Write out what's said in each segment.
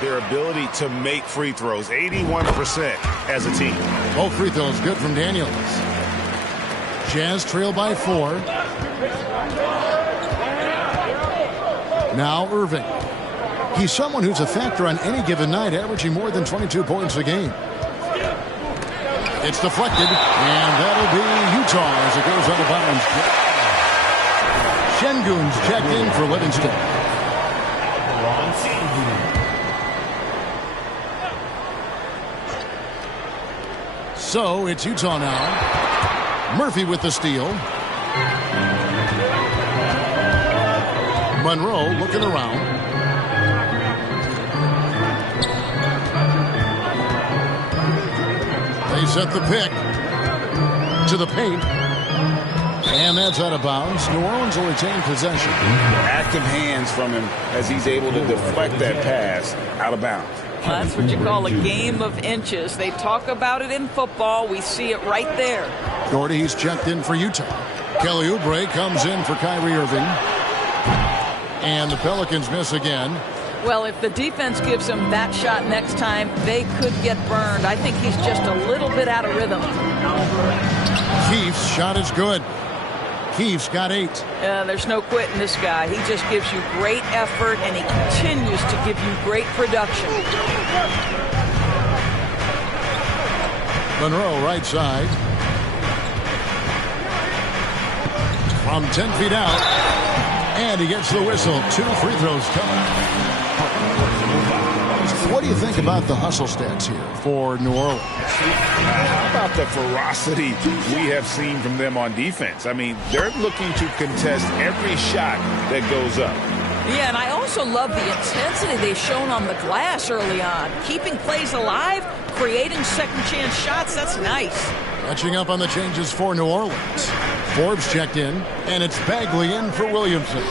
their ability to make free throws. 81% as a team. Both free throws good from Daniels. Jazz trail by 4. Now Irving. He's someone who's a factor on any given night, averaging more than 22 points a game. It's deflected, and that'll be Utah as it goes out of bounds. Şengün's checked in for Livingston. So it's Utah now. Murphy with the steal. Monroe looking around. They set the pick to the paint. And that's out of bounds. New Orleans will retain possession. Active hands from him as he's able to deflect that pass out of bounds. Well, that's what you call a game of inches. They talk about it in football. We see it right there. Gordy, he's checked in for Utah. Kelly Oubre comes in for Kyrie Irving. And the Pelicans miss again. Well, if the defense gives him that shot next time, they could get burned. I think he's just a little bit out of rhythm. Keefe's shot is good. Keefe's got 8. There's no quitting this guy. He just gives you great effort, and he continues to give you great production. Monroe right side. From 10 feet out. And he gets the whistle. 2 free throws coming. What do you think about the hustle stats here for New Orleans? How about the ferocity we have seen from them on defense? I mean, they're looking to contest every shot that goes up. Yeah, and I also love the intensity they've shown on the glass early on. Keeping plays alive, creating second-chance shots, that's nice. Catching up on the changes for New Orleans. Forbes checked in, and it's Bagley in for Williamson.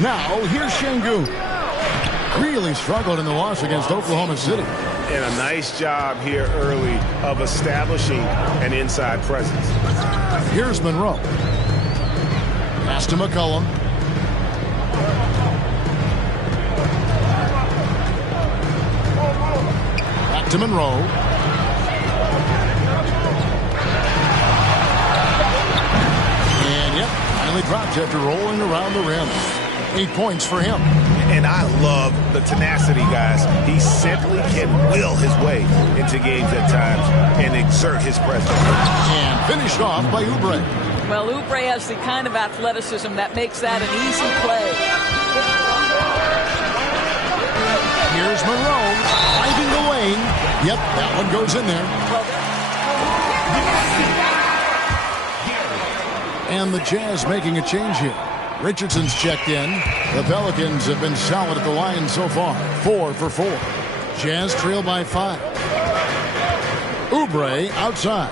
Now, here's Şengün. Really struggled in the loss against Oklahoma City. And a nice job here early of establishing an inside presence. Here's Monroe. Pass to McCollum. Back to Monroe. And yep, finally dropped after rolling around the rim. 8 points for him. And I love the tenacity, guys. He simply can will his way into games at times and exert his presence. And finished off by Oubre. Well, Oubre has the kind of athleticism that makes that an easy play. Here's Monroe finding the lane. Yep, that one goes in there. And the Jazz making a change here. Richardson's checked in. The Pelicans have been solid at the line so far. 4 for 4. Jazz trail by 5. Oubre outside.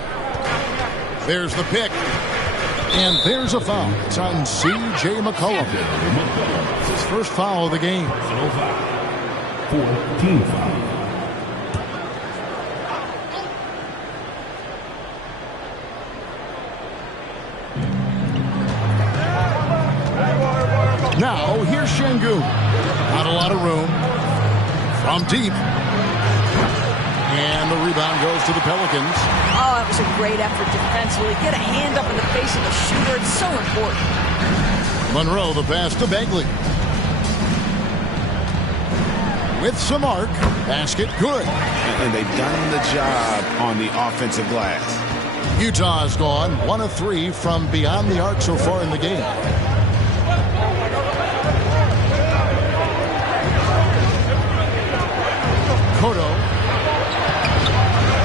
There's the pick. And there's a foul. It's on C.J. McCollum. It's his first foul of the game. 14 foul. Now, here's Şengün. Not a lot of room. From deep. And the rebound goes to the Pelicans. Oh, that was a great effort defensively. Get a hand up in the face of the shooter. It's so important. Monroe, the pass to Bagley. With some arc. Basket good. And they've done the job on the offensive glass. Utah's gone 1 of 3 from beyond the arc so far in the game. Cotto.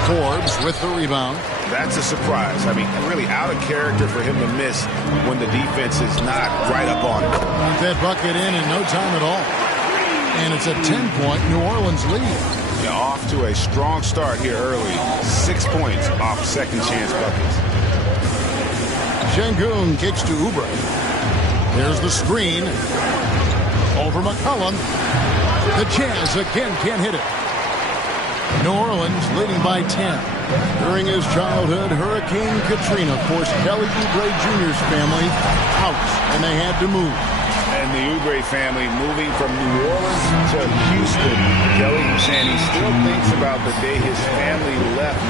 Forbes with the rebound. That's a surprise. I mean, really out of character for him to miss when the defense is not right up on him. Got that bucket in no time at all. And it's a 10-point New Orleans lead. Yeah, off to a strong start here early. 6 points off second chance buckets. Şengün kicks to Oubre. There's the screen. Over McCollum. The Jazz again can't hit it. New Orleans leading by 10. During his childhood, Hurricane Katrina forced Kelly Oubre Jr.'s family out, and they had to move. And the Oubre family moving from New Orleans to Houston. Kelly and he still thinks about the day his family left.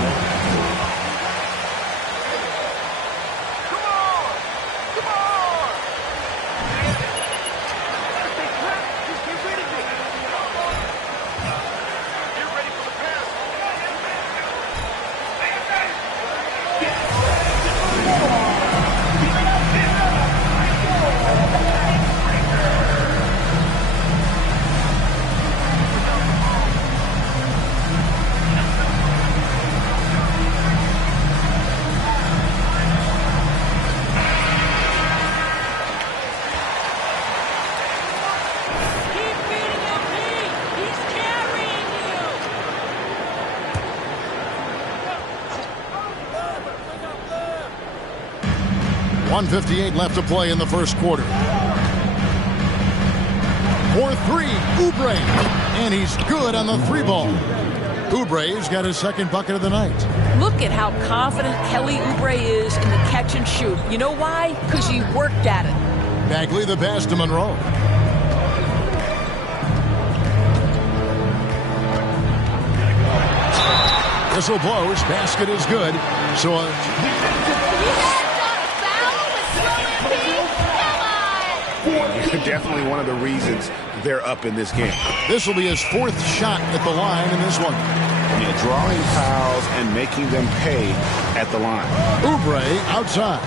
.158 left to play in the first quarter. For three, Oubre. And he's good on the three ball. Oubre's got his second bucket of the night. Look at how confident Kelly Oubre is in the catch and shoot. You know why? Because he worked at it. Bagley the pass to Monroe. Whistle blows. Basket is good. So definitely one of the reasons they're up in this game. This will be his fourth shot at the line in this one. Yeah, drawing fouls and making them pay at the line. Oubre outside.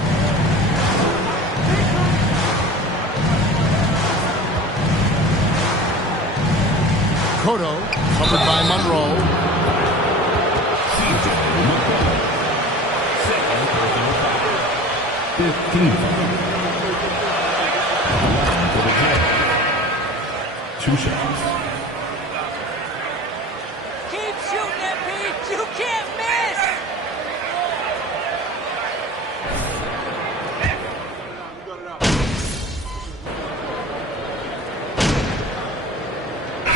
Cotto covered by Monroe. 2 shots. Keep shooting it, Pete. You can't miss.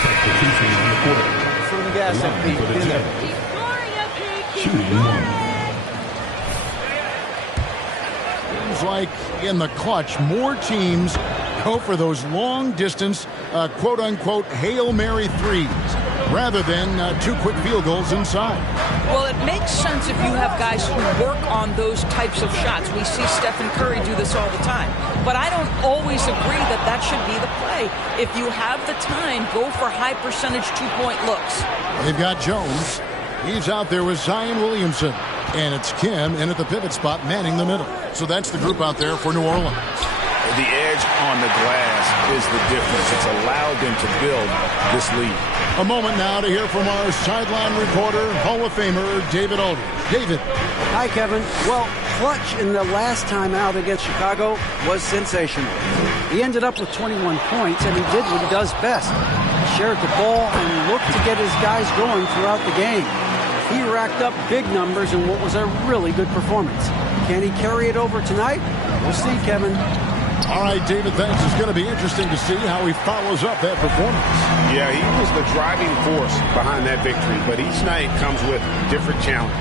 Substitution in the quarter. Foot in the gas, Pete. Get in there. Keep scoring it, Pete. Keep Shooting scoring. 1. Seems like in the clutch, more teams go for those long-distance, quote-unquote, Hail Mary threes rather than 2 quick field goals inside. Well, it makes sense if you have guys who work on those types of shots. We see Stephen Curry do this all the time. But I don't always agree that that should be the play. If you have the time, go for high-percentage two-point looks. They've got Jones. He's out there with Zion Williamson. And it's Kim in at the pivot spot, manning the middle. So that's the group out there for New Orleans. The edge on the glass is the difference. It's allowed them to build this lead. A moment now to hear from our sideline reporter, Hall of Famer David Aldridge. David. Hi, Kevin. Well, clutch in the last time out against Chicago was sensational. He ended up with 21 points, and he did what he does best. He shared the ball and looked to get his guys going throughout the game. He racked up big numbers in what was a really good performance. Can he carry it over tonight? We'll see, Kevin. All right, David, thanks. It's going to be interesting to see how he follows up that performance. Yeah, he was the driving force behind that victory, but each night comes with different challenges.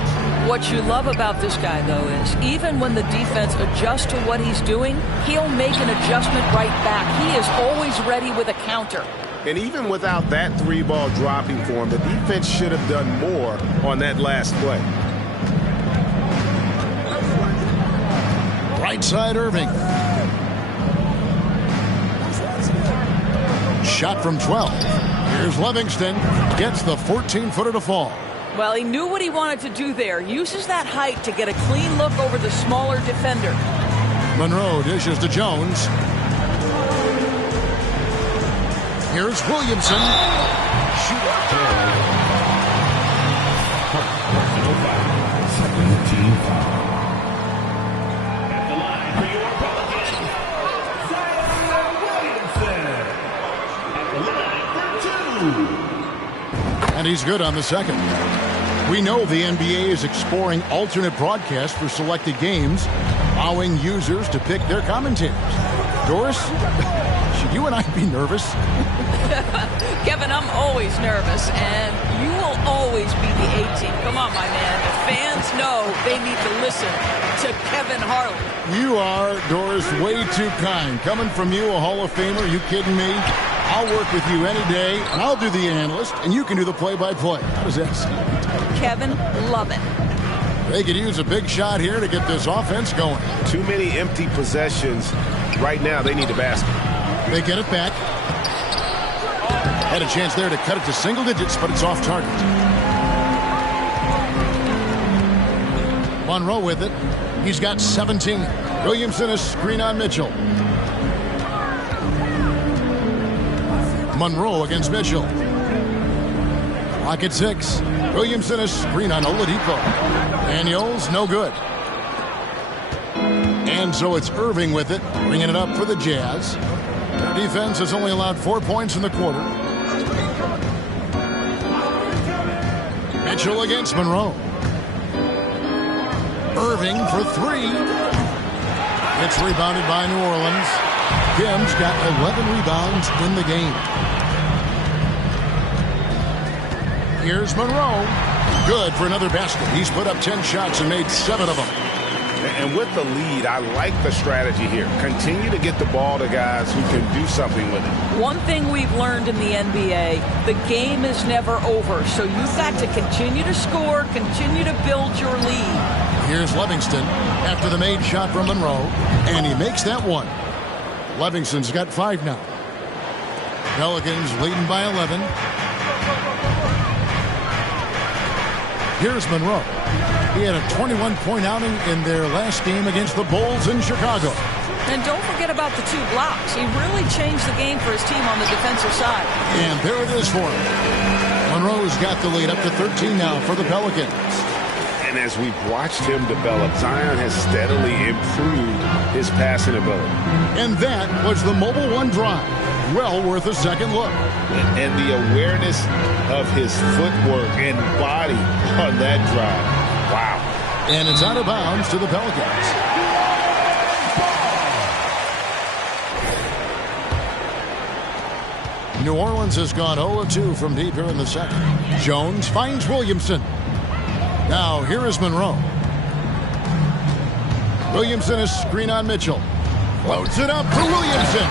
What you love about this guy, though, is even when the defense adjusts to what he's doing, he'll make an adjustment right back. He is always ready with a counter. And even without that three-ball dropping for him, the defense should have done more on that last play. Right side, Irving. Shot from 12. Here's Livingston. Gets the 14-footer to fall. Well, he knew what he wanted to do there. Uses that height to get a clean look over the smaller defender. Monroe dishes to Jones. Here's Williamson. Second team foul. At the line for your Pelicans, Zion Williamson. At the line for 2. And he's good on the second. We know the NBA is exploring alternate broadcasts for selected games, allowing users to pick their commentators. Doris, should you and I be nervous? Kevin, I'm always nervous, and you will always be the A-team. Come on, my man. The fans know they need to listen to Kevin Harlan. You are, Doris, way too kind. Coming from you, a Hall of Famer, you kidding me? I'll work with you any day, and I'll do the analyst, and you can do the play-by-play. How does that sound? Kevin, love it. They could use a big shot here to get this offense going. Too many empty possessions. Right now, they need a basket. They get it back. Had a chance there to cut it to single digits, but it's off target. Monroe with it. He's got 17. Williamson a screen on Mitchell. Monroe against Mitchell. Lock at 6. Williamson a screen on Oladipo. Daniels, no good. And so it's Irving with it, bringing it up for the Jazz. Their defense has only allowed 4 points in the quarter. Mitchell against Monroe. Irving for 3. It's rebounded by New Orleans. Kim's got 11 rebounds in the game. Here's Monroe. Good for another basket. He's put up 10 shots and made 7 of them. And with the lead, I like the strategy here. Continue to get the ball to guys who can do something with it. One thing we've learned in the NBA, the game is never over. So you've got to continue to score, continue to build your lead. Here's Livingston after the made shot from Monroe, and he makes that one. Livingston's got 5 now. Pelicans leading by 11. Here's Monroe. He had a 21-point outing in their last game against the Bulls in Chicago. And don't forget about the 2 blocks. He really changed the game for his team on the defensive side. And there it is for him. Monroe's got the lead up to 13 now for the Pelicans. And as we've watched him develop, Zion has steadily improved his passing ability. And that was the Mobile One drive. Well worth a second look. And the awareness of his footwork and body on that drive. Wow. And it's out of bounds to the Pelicans. New Orleans has gone 0-2 from deep here in the second. Jones finds Williamson. Now here is Monroe. Williamson is screen on Mitchell. Floats it up for Williamson.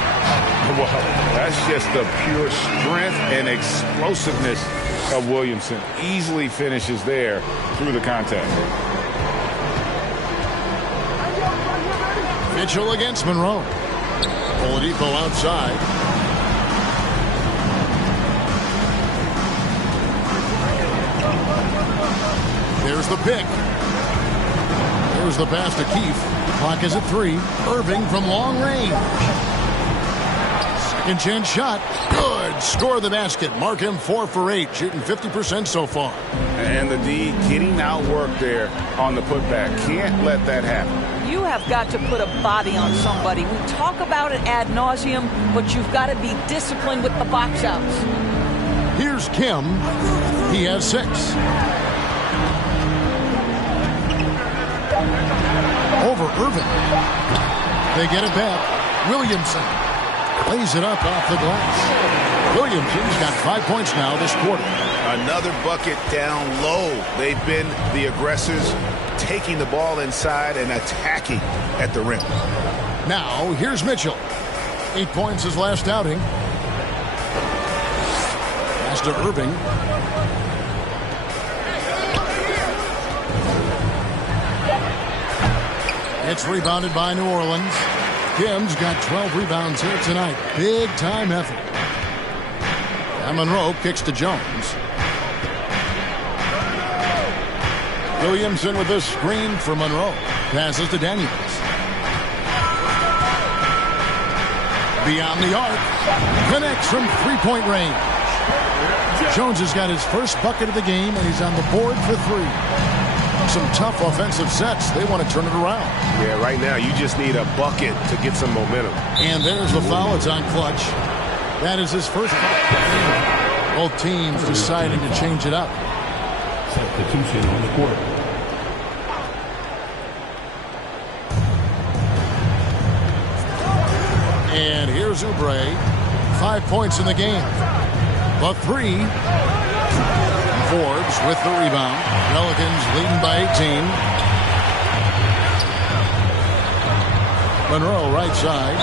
Well, that's just the pure strength and explosiveness of Williamson. Easily finishes there through the contact. Mitchell against Monroe. Oladipo outside. There's the pick. There's the pass to Keefe. Clock is at 3. Irving from long range. Second chance shot. Good. Score the basket. Mark him 4 for 8. Shooting 50% so far. And the D getting outworked there on the putback. Can't let that happen. You have got to put a body on somebody. We talk about it ad nauseum, but you've got to be disciplined with the box outs. Here's Kim. He has 6. Over Irving. They get it back. Williamson lays it up off the glass. Williamson's got 5 points now this quarter. Another bucket down low. They've been the aggressors, taking the ball inside and attacking at the rim. Now here's Mitchell. 8 points his last outing. Pass to Irving. It's rebounded by New Orleans. Kim's got 12 rebounds here tonight. Big time effort. And Monroe kicks to Jones. Williamson with a screen for Monroe. Passes to Daniels. Beyond the arc. Connects from 3-point range. Jones has got his first bucket of the game, and he's on the board for 3. Some tough offensive sets. They want to turn it around. Yeah, right now you just need a bucket to get some momentum. And there's the foul. It's on Clutch. That is his first foul. Both teams deciding to change it up. Substitution on the court. And here's Oubre. 5 points in the game. The 3. Forbes with the rebound. Pelicans leading by 18. Monroe right side.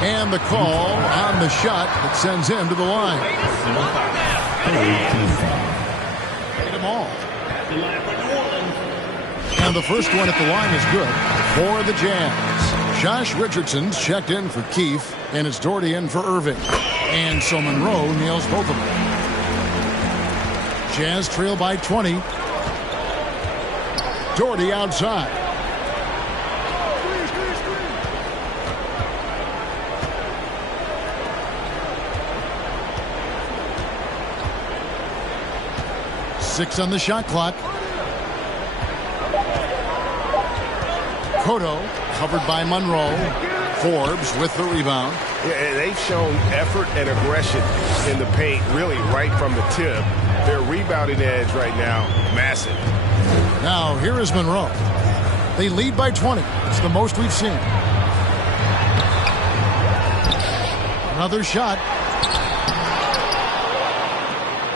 And the call on the shot that sends him to the line. Made them all. And the first one at the line is good for the Jazz. Josh Richardson's checked in for Keefe, and it's Doherty in for Irving. And so Monroe nails both of them. Jazz trail by 20. Doherty outside. Six on the shot clock. Cotto covered by Monroe. Forbes with the rebound. Yeah, they've shown effort and aggression in the paint, really right from the tip. Their rebounding edge right now, massive. Now here is Monroe. They lead by 20. It's the most we've seen. Another shot.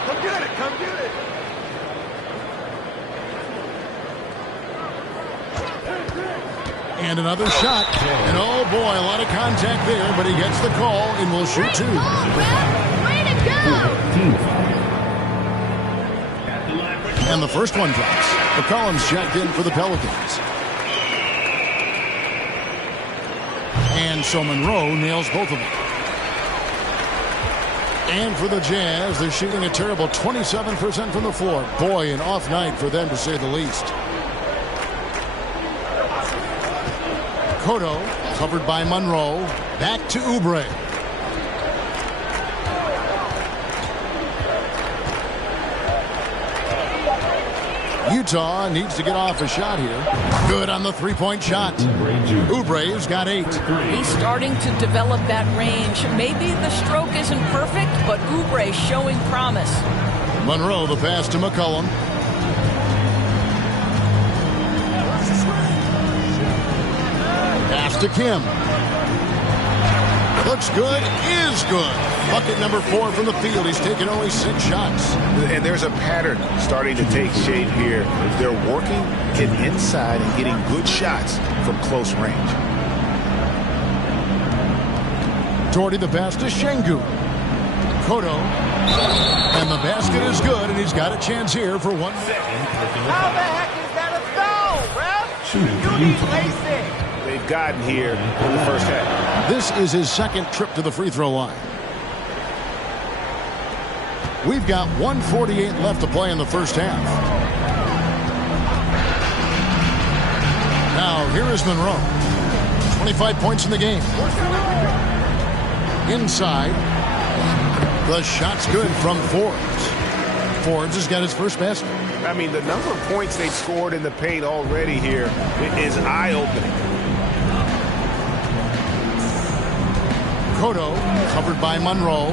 Come get it, come get it. And another shot. And oh boy, a lot of contact there, but he gets the call and will shoot two. Way to go! And the first one drops. McCollum's checked in for the Pelicans. And so Monroe nails both of them. And for the Jazz, they're shooting a terrible 27% from the floor. Boy, an off night for them to say the least. Cotto covered by Monroe. Back to Oubre. Utah needs to get off a shot here. Good on the three-point shot. Oubre's got 8. He's starting to develop that range. Maybe the stroke isn't perfect, but Oubre showing promise. Monroe, the pass to McCollum. Pass to Kim. Looks good, is good. Bucket number 4 from the field. He's taken only 6 shots. And there's a pattern starting to take shape here. They're working, getting inside, and getting good shots from close range. Doherty the pass to Şengün. Cotto. And the basket is good, and he's got a chance here for 1 minute. How the heck is that a foul, ref? You need LASIK. They've gotten here in the first half. This is his second trip to the free throw line. We've got 1:48 left to play in the first half. Now here is Monroe. 25 points in the game. Inside. The shot's good from Forbes. Forbes has got his first basket. I mean, the number of points they've scored in the paint already here is eye-opening. Cotto covered by Monroe.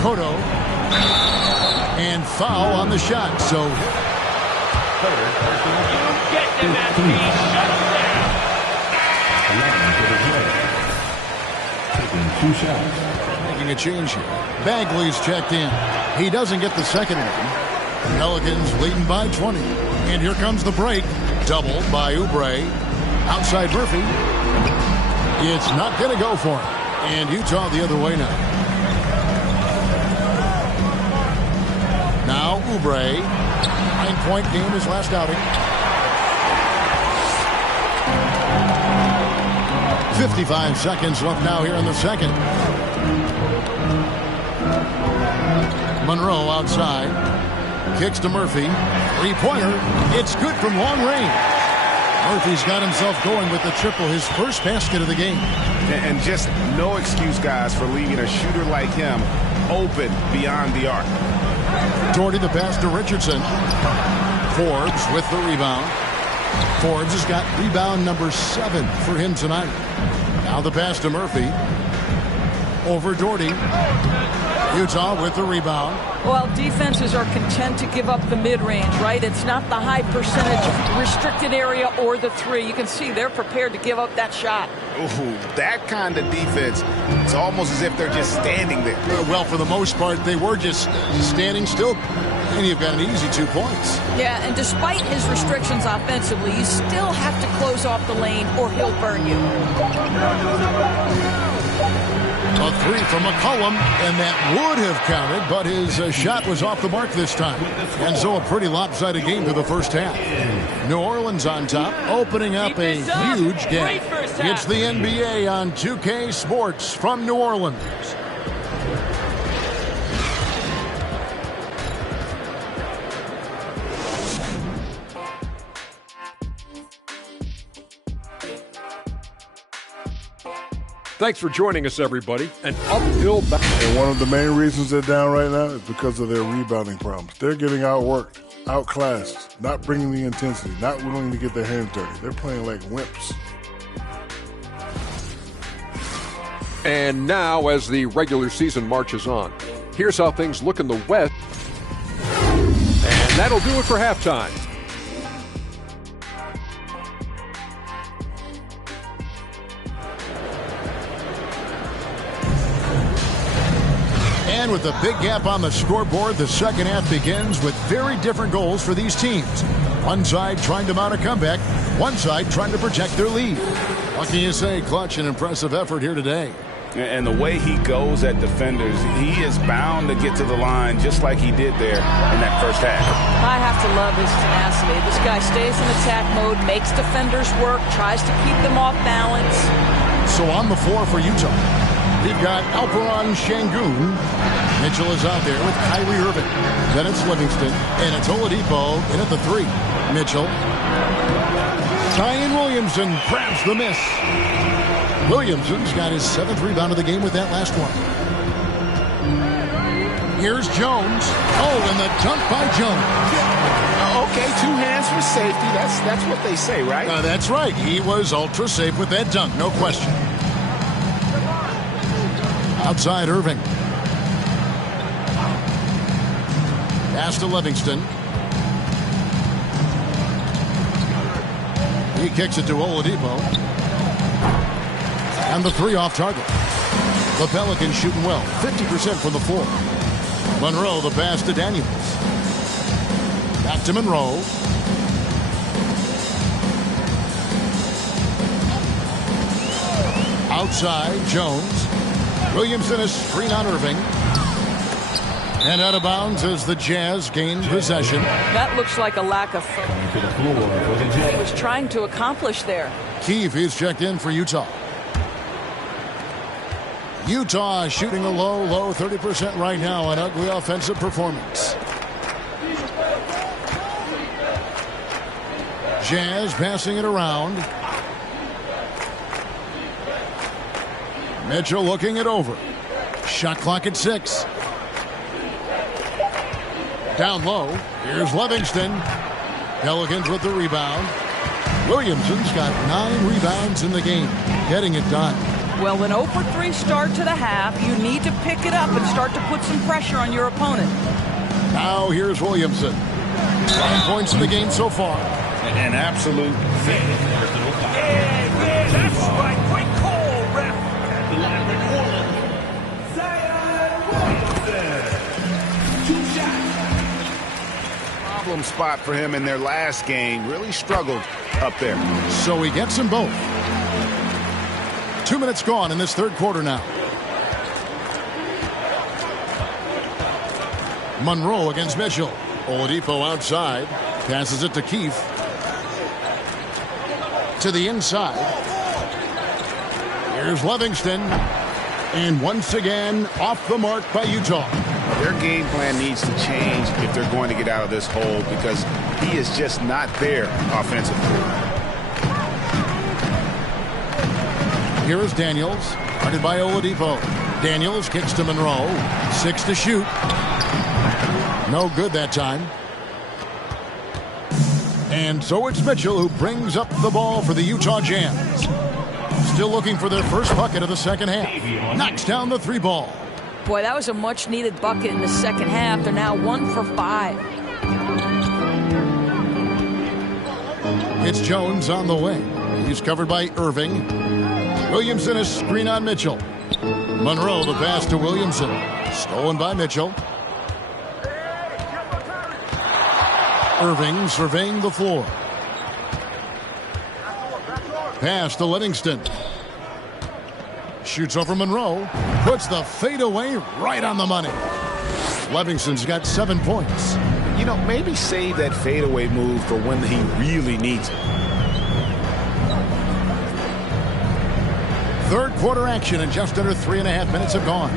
Cotto. And foul on the shot. So Taking 2 shots. making a change here. Bagley's checked in. He doesn't get the second one. Pelicans leading by 20. And here comes the break. Doubled by Oubre. Outside Murphy. It's not going to go for him. And Utah the other way now. Now Oubre. 9-point game his last outing. 55 seconds left now here in the second. Monroe outside. Kicks to Murphy. 3-pointer. It's good from long range. Murphy's got himself going with the triple, his first basket of the game. And just no excuse, guys, for leaving a shooter like him open beyond the arc. Doherty the pass to Richardson. Forbes with the rebound. Forbes has got rebound number 7 for him tonight. Now the pass to Murphy. Over Doherty. Utah with the rebound. Well, defenses are content to give up the mid-range, right? It's not the high percentage restricted area or the three. You can see they're prepared to give up that shot. Ooh, that kind of defense, it's almost as if they're just standing there. Well, for the most part, they were just standing still. And you've got an easy 2 points. Yeah, and despite his restrictions offensively, you still have to close off the lane or he'll burn you. A three from McCollum, and that would have counted, but his shot was off the mark this time. And so a pretty lopsided game through the first half. New Orleans on top, opening up a huge gap. It's the NBA on 2K Sports from New Orleans. Thanks for joining us, everybody. An uphill battle. And one of the main reasons they're down right now is because of their rebounding problems. They're getting outworked, outclassed, not bringing the intensity, not willing to get their hands dirty. They're playing like wimps. And now, as the regular season marches on, here's how things look in the West. And that'll do it for halftime. And with a big gap on the scoreboard, the second half begins with very different goals for these teams. One side trying to mount a comeback, one side trying to protect their lead. What can you say? Clutch and impressive effort here today. And the way he goes at defenders, he is bound to get to the line just like he did there in that first half. I have to love his tenacity. This guy stays in attack mode, makes defenders work, tries to keep them off balance. So on the floor for Utah, we've got Alperen Şengün. Mitchell is out there with Kyrie Irving. Then it's Livingston, and it's Oladipo in at the three. Mitchell. Zion Williamson grabs the miss. Williamson's got his 7th rebound of the game with that last one. Here's Jones. Oh, and the dunk by Jones. Okay, 2 hands for safety. That's what they say, right? That's right. He was ultra safe with that dunk, no question. Outside Irving. Pass to Livingston. He kicks it to Oladipo. And the three off target. The Pelicans shooting well. 50% from the floor. Monroe, the pass to Daniels. Back to Monroe. Outside, Jones. Williamson is screen on Irving. And out of bounds as the Jazz gain possession. That looks like a lack of he was trying to accomplish there. Keefe is checked in for Utah. Utah shooting a low 30% right now. An ugly offensive performance. Jazz passing it around. Mitchell looking it over. Shot clock at 6. Down low. Here's Livingston. Pelicans with the rebound. Williamson's got 9 rebounds in the game. Getting it done. Well, an 0-for-3 start to the half. You need to pick it up and start to put some pressure on your opponent. Now here's Williamson. 9 points in the game so far. An absolute Yeah, that's right. Great call, ref. problem spot for him in their last game. Really struggled up there. So he gets them both. 2 minutes gone in this third quarter now. Monroe against Mitchell. Oladipo outside. Passes it to Keefe. To the inside. Here's Livingston. And once again, off the mark by Utah. Their game plan needs to change if they're going to get out of this hole because he is just not there offensively. Here is Daniels. Guarded by Oladipo. Daniels kicks to Monroe. 6 to shoot. No good that time. And so it's Mitchell who brings up the ball for the Utah Jazz. Still looking for their first bucket of the second half. Knocks down the 3 ball. Boy, that was a much-needed bucket in the second half. They're now 1 for 5. It's Jones on the wing. He's covered by Irving. Williamson is screen on Mitchell. Monroe the pass to Williamson. Stolen by Mitchell. Irving surveying the floor. Pass to Livingston. Shoots over Monroe. Puts the fadeaway right on the money. Livingston's got 7 points. You know, maybe save that fadeaway move for when he really needs it. Third quarter action and just under 3.5 minutes have gone.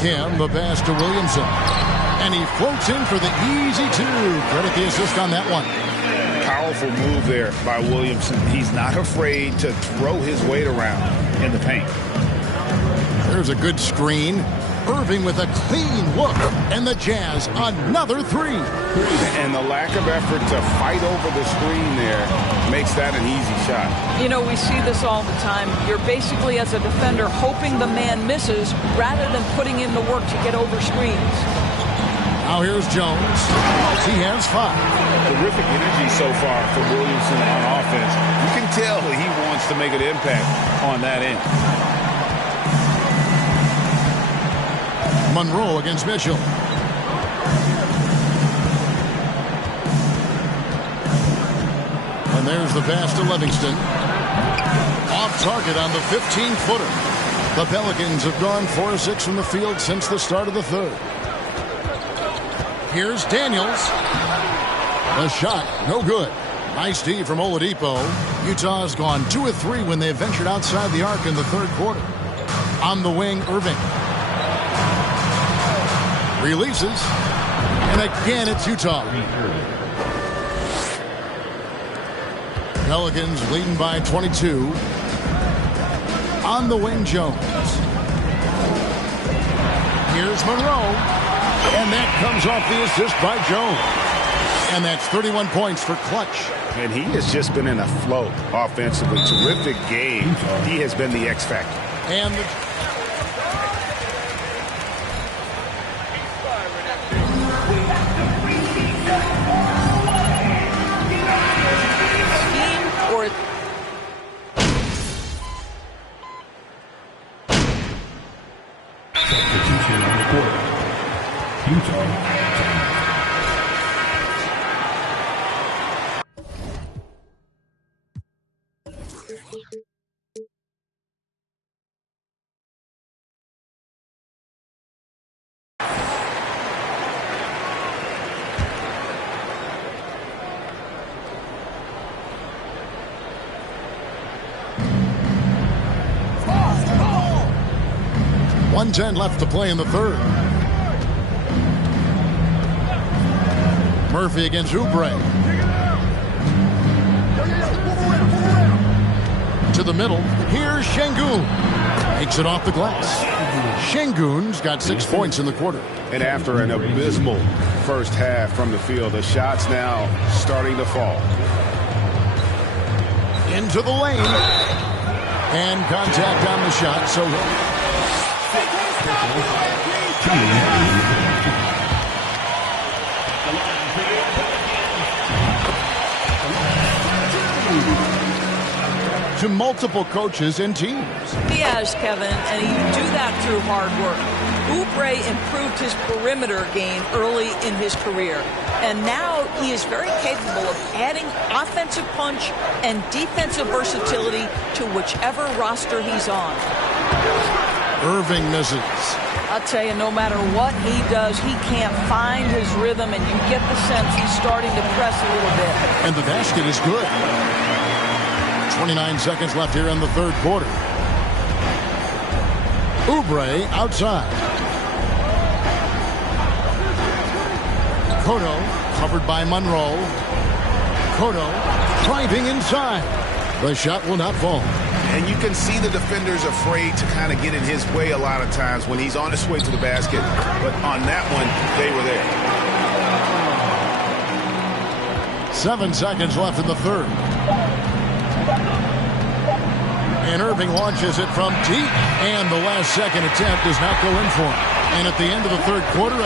Kim the pass to Williamson. And he floats in for the easy 2. Credit the assist on that one. Powerful move there by Williamson. He's not afraid to throw his weight around in the paint. There's a good screen. Irving with a clean look. And the Jazz another 3. And the lack of effort to fight over the screen there makes that an easy shot. You know, we see this all the time. You're basically, as a defender, hoping the man misses rather than putting in the work to get over screens. Now here's Jones. He has 5. Terrific energy so far for Williamson on offense. You can tell he wants to make an impact on that end. Monroe against Mitchell. And there's the pass to Livingston. Off target on the 15-footer. The Pelicans have gone 4 of 6 from the field since the start of the third. Here's Daniels. The shot, no good. Nice D from Oladipo. Utah's gone 2 of 3 when they ventured outside the arc in the third quarter. On the wing, Irving. Releases. And again, it's Utah. Pelicans leading by 22. On the wing, Jones. Here's Monroe. And that comes off the assist by Jones. And that's 31 points for Clutch. And he has just been in a flow offensively. Terrific game. He has been the X factor. And Substitution on the court. Utah. .110 left to play in the third. Murphy against Oubre. To the middle. Here's Şengün. Makes it off the glass. Şengün's got 6 points in the quarter. And after an abysmal first half from the field, the shots now starting to fall. Into the lane. And contact on the shot, so to multiple coaches and teams. He has, Kevin, and you do that through hard work. Oubre improved his perimeter game early in his career, and now he is very capable of adding offensive punch and defensive versatility to whichever roster he's on. Irving misses. I'll tell you, no matter what he does, he can't find his rhythm, and you get the sense he's starting to press a little bit. And the basket is good. 29 seconds left here in the third quarter. Oubre outside. Cotto covered by Monroe. Cotto driving inside. The shot will not fall. And you can see the defenders afraid to kind of get in his way a lot of times when he's on his way to the basket. But on that one, they were there. 7 seconds left in the third. And Irving launches it from deep. And the last-second attempt does not go in for him. And at the end of the third quarter,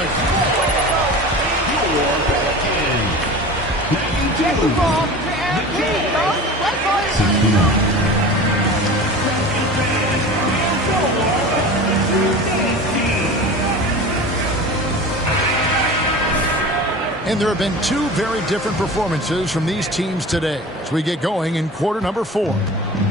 and there have been two very different performances from these teams today as we get going in quarter number 4.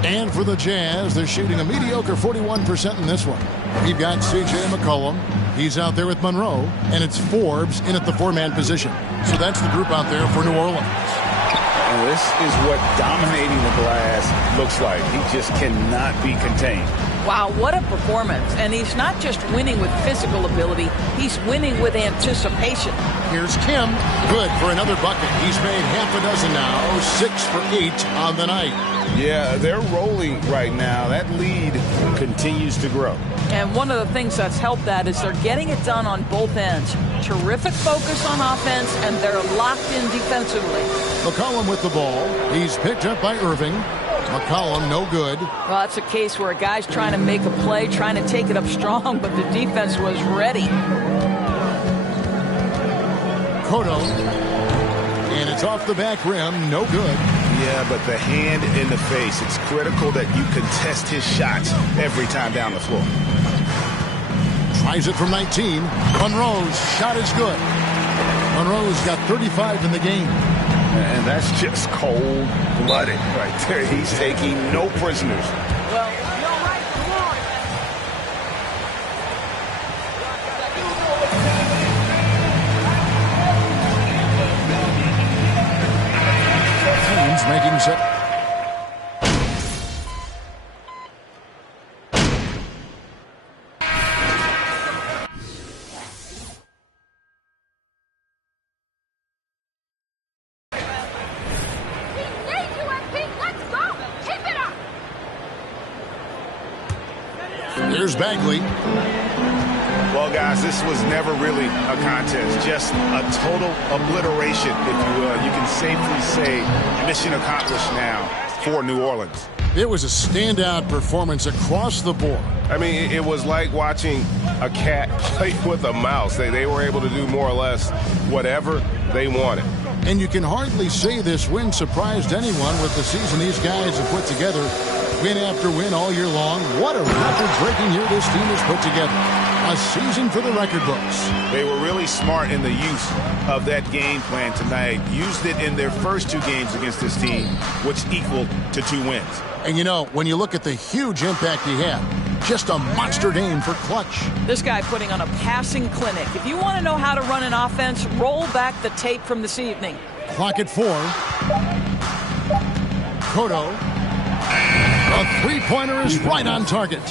And for the Jazz, they're shooting a mediocre 41% in this one. We've got C.J. McCollum. He's out there with Monroe. And it's Forbes in at the 4-man position. So that's the group out there for New Orleans. And this is what dominating the glass looks like. He just cannot be contained. Wow, what a performance. And he's not just winning with physical ability, he's winning with anticipation. Here's Kim. Good for another bucket. He's made half a dozen now, 6 for 8 on the night. Yeah, they're rolling right now. That lead continues to grow. And one of the things that's helped that is they're getting it done on both ends. Terrific focus on offense, and they're locked in defensively. McCollum with the ball. He's picked up by Irving. McCollum, no good. Well, that's a case where a guy's trying to make a play, trying to take it up strong, but the defense was ready. Cotto. And it's off the back rim, no good. Yeah, but the hand in the face, it's critical that you contest his shots every time down the floor. Tries it from 19. Monroe's shot is good. Monroe's got 35 in the game. And that's just cold-blooded right there. He's taking no prisoners. Well, teams making set. Here's Bagley. Well, guys, this was never really a contest. Just a total obliteration, if you will. You can safely say mission accomplished now for New Orleans. It was a standout performance across the board. I mean, it was like watching a cat play with a mouse. They were able to do more or less whatever they wanted. And you can hardly say this win surprised anyone with the season these guys have put together. Win after win all year long. What a record-breaking year this team has put together. A season for the record books. They were really smart in the use of that game plan tonight. Used it in their first 2 games against this team, which equaled to 2 wins. And you know, when you look at the huge impact he had, just a monster game for clutch. this guy putting on a passing clinic. If you want to know how to run an offense, roll back the tape from this evening. Clock at 4. Cotto. A three-pointer is right on target.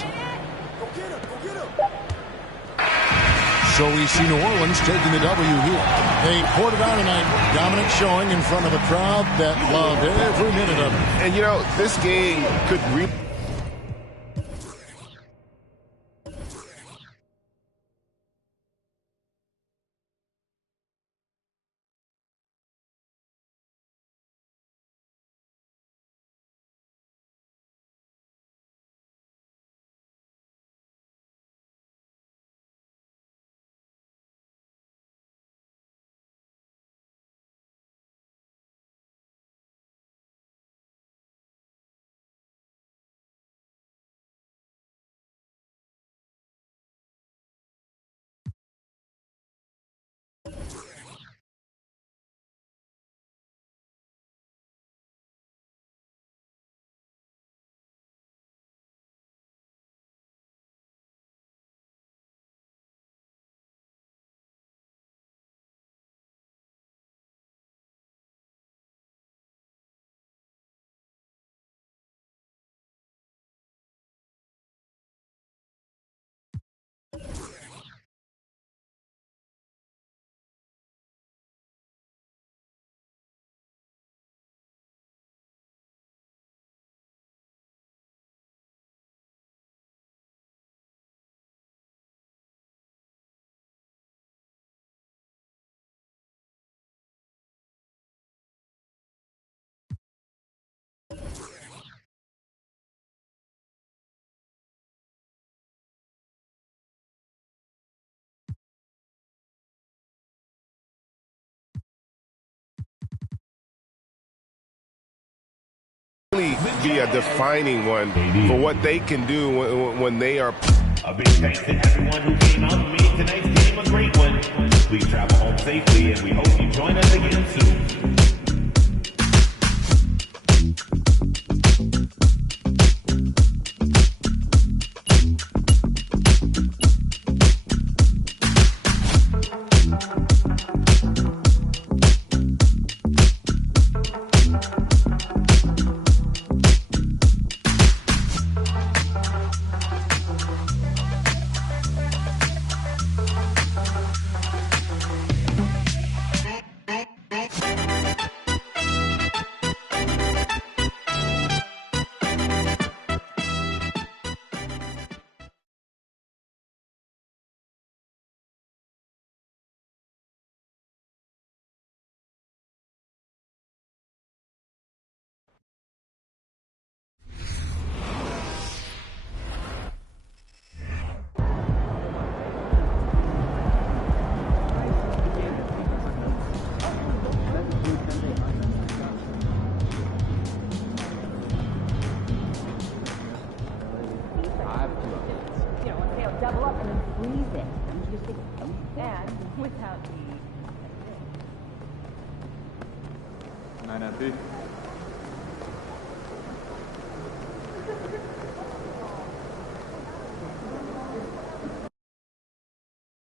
So we see New Orleans taking the W here. They poured it on tonight. Dominant showing in front of a crowd that loved every minute of it. And, you know, this game could be a defining one for what they can do when they are. A big thanks to everyone who came out and made tonight's game a great one. Please travel home safely, and we hope you join us again soon. Double up and then freeze it. And without the... 9 MP.